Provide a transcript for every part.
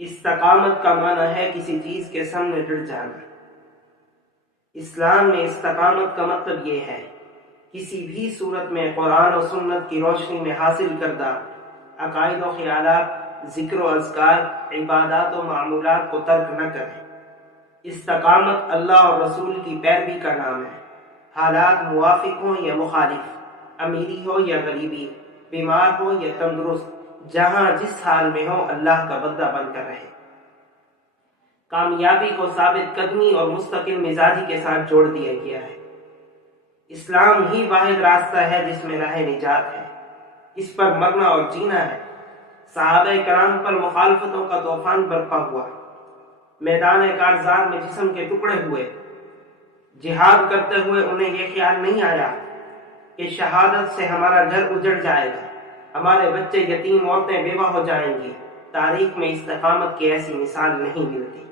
استقامت کا معنی ہے کسی چیز کے سامنے ڈٹ جانا۔ اسلام میں استقامت کا مطلب یہ ہے کسی بھی صورت میں قرآن و سنت کی روشنی میں حاصل کردہ عقائد و خیالات، ذکر و اذکار، عبادات و معمولات کو ترک نہ کریں۔ استقامت اللہ اور رسول کی پیروی کا نام ہے، حالات موافق ہوں یا مخالف، امیری ہو یا غریبی، بیمار ہو یا تندرست، جہاں جس حال میں ہو اللہ کا بندہ بن کر رہے۔ کامیابی کو ثابت قدمی اور مستقل مزاجی کے ساتھ جوڑ دیا گیا ہے۔ اسلام ہی واحد راستہ ہے جس میں راہ نجات ہے، اس پر مرنا اور جینا ہے۔ صحابہ کرام پر مخالفتوں کا طوفان برپا ہوا، میدان کارزار میں جسم کے ٹکڑے ہوئے۔ جہاد کرتے ہوئے انہیں یہ خیال نہیں آیا کہ شہادت سے ہمارا گھر اجڑ جائے گا، ہمارے بچے یتیم، عورتیں بیوہ ہو جائیں گی۔ تاریخ میں استقامت کی ایسی مثال نہیں ملتی۔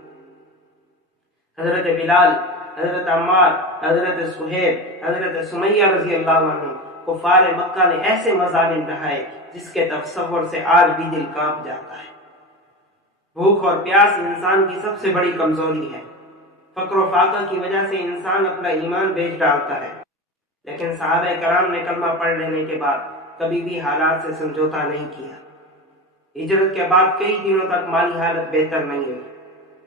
حضرت بلال، حضرت عمار، حضرت سہیب، حضرت سمیہ رضی اللہ عنہ، کفار مکہ نے ایسے مظالم ڈھائے جس کے تصور سے آج بھی دل کانپ جاتا ہے۔ بھوک اور پیاس انسان کی سب سے بڑی کمزوری ہے۔ فقر و فاقہ کی وجہ سے انسان اپنا ایمان بیچ ڈالتا ہے، لیکن صحابہ کرام نے کلمہ پڑھ لینے کے بعد کبھی بھی حالات سے سمجھوتا نہیں کیا۔ ہجرت کے بعد کئی دنوں تک مالی حالت بہتر نہیں ہوئی،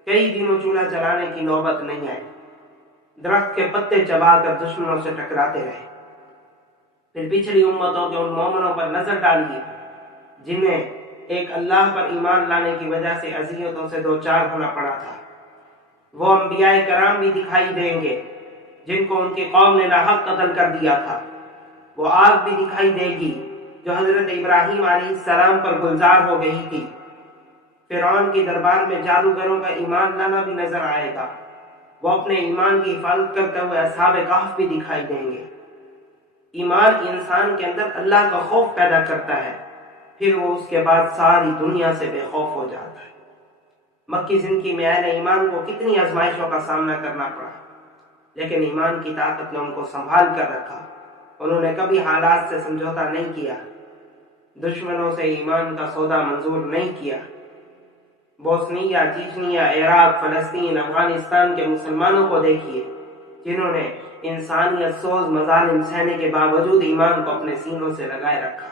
کئی دنوں چولہا جلانے کی نوبت نہیں آئی، درخت کے پتے چبا کر دشمنوں سے ٹکراتے رہے۔ پھر پچھلی امتوں کے ان مومنوں پر نظر ڈالیے جنہیں ایک اللہ پر ایمان لانے کی وجہ سے اذیتوں سے دوچار ہونا پڑا تھا۔ وہ انبیاء کرام بھی دکھائی دیں گے جن کو ان کی قوم نے ناحق قتل کر دیا تھا۔ وہ آگ بھی دکھائی دے گی جو حضرت ابراہیم علیہ السلام پر گلزار ہو گئی تھی۔ فرعون کی دربار میں جادوگروں کا ایمان لانا بھی نظر آئے گا۔ وہ اپنے ایمان کی حفاظت کرتے ہوئے اصحاب کہف بھی دکھائی دیں گے۔ ایمان انسان کے اندر اللہ کا خوف پیدا کرتا ہے، پھر وہ اس کے بعد ساری دنیا سے بے خوف ہو جاتا ہے۔ مکی زندگی میں اہل ایمان کو کتنی آزمائشوں کا سامنا کرنا پڑا، لیکن ایمان کی طاقت نے ان کو سنبھال کر رکھا۔ انہوں نے کبھی حالات سے سمجھوتا نہیں کیا، دشمنوں سے ایمان کا سودا منظور نہیں کیا۔ بوسنیا، چیچنیا، عراق، فلسطین، افغانستان کے مسلمانوں کو دیکھیے جنہوں نے انسانیت سوز مظالم سہنے کے باوجود ایمان کو اپنے سینوں سے لگائے رکھا۔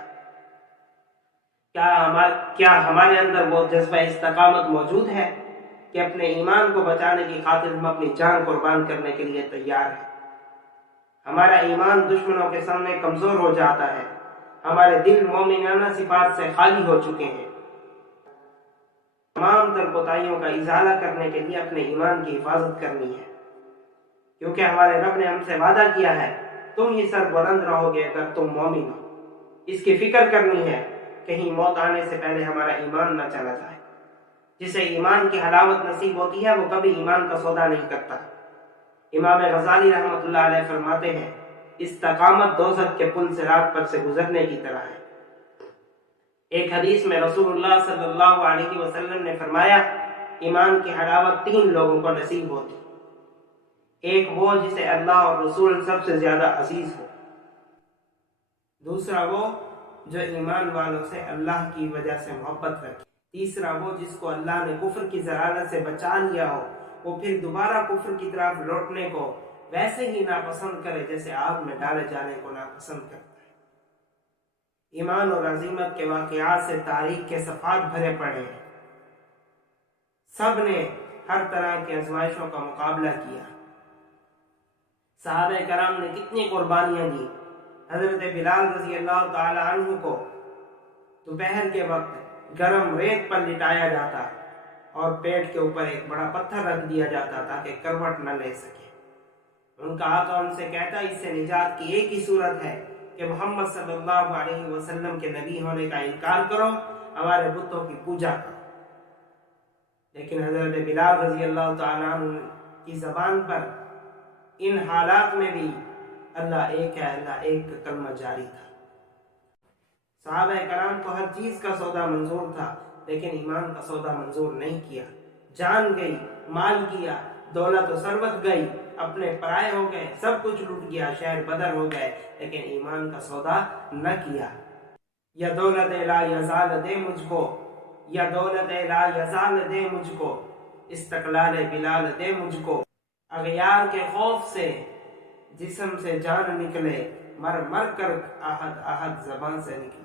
کیا ہمارے اندر وہ جذبہ استقامت موجود ہے کہ اپنے ایمان کو بچانے کی خاطر ہم اپنی جان قربان کرنے کے لیے تیار ہیں؟ ہمارا ایمان دشمنوں کے سامنے کمزور ہو جاتا ہے، ہمارے دل مومنانہ صفات سے خالی ہو چکے ہیں۔ تمام تر کوتاہیوں کا ازالہ کرنے کے لیے اپنے ایمان کی حفاظت کرنی ہے، کیونکہ ہمارے رب نے ہم سے وعدہ کیا ہے تم ہی سر بلند رہو گے اگر تم مومن ہو۔ اس کی فکر کرنی ہے کہیں موت آنے سے پہلے ہمارا ایمان نہ چلا جائے۔ جسے ایمان کی حلاوت نصیب ہوتی ہے وہ کبھی ایمان کا سودا نہیں کرتا۔ امام غزالی رحمۃ اللہ علیہ فرماتے ہیں استقامت دوزخ کے پل صراط پر سے گزرنے کی طرح ہے۔ ایک حدیث میں رسول اللہ صلی اللہ علیہ وسلم نے فرمایا ایمان کی حلاوت 3 لوگوں کو نصیب ہوتی، ایک وہ جسے اللہ اور رسول سب سے زیادہ عزیز ہو، دوسرا وہ جو ایمان والوں سے اللہ کی وجہ سے محبت رکھے، تیسرا وہ جس کو اللہ نے کفر کی ضلالت سے بچا لیا ہو، وہ پھر دوبارہ کفر کی طرف لوٹنے کو ویسے ہی ناپسند کرے جیسے آگ میں ڈالے جانے کو ناپسند کرتا ہے۔ ایمان اور عزیمت کے واقعات سے تاریخ کے صفحات بھرے پڑے ہیں۔ سب نے ہر طرح کی آزمائشوں کا مقابلہ کیا۔ صحابہ کرام نے کتنی قربانیاں دی۔ حضرت بلال رضی اللہ تعالی عنہ کو دوپہر کے وقت گرم ریت پر لٹایا جاتا اور پیٹ کے اوپر ایک بڑا پتھر رکھ دیا جاتا تاکہ کروٹ نہ لے سکے۔ ان کا آقا ان سے کہتا اس سے نجات کی ایک ہی صورت ہے کہ محمد صلی اللہ علیہ وسلم کے نبی ہونے کا انکار کرو، ہمارے بتوں کی پوجا کرو۔ لیکن حضرت بلال رضی اللہ تعالیٰ عنہ کی زبان پر ان حالات میں بھی اللہ ایک ہے، اللہ ایک کا کلمہ جاری تھا۔ صحابہ کرام کو ہر چیز کا سودا منظور تھا، لیکن ایمان کا سودا منظور نہیں کیا۔ جان گئی، مال گیا، دولت و ثروت گئی، اپنے پرائے ہو گئے، سب کچھ لٹ گیا، شہر بدر ہو گئے، لیکن ایمان کا سودا نہ کیا۔ یا دولت لا یزال دے مجھ کو، یا دولت لا یزال دے مجھ کو، استقلال بلال دے مجھ کو، اغیار کے خوف سے جسم سے جان نکلے، مر مر کر آہت آہت زبان سے نکلے۔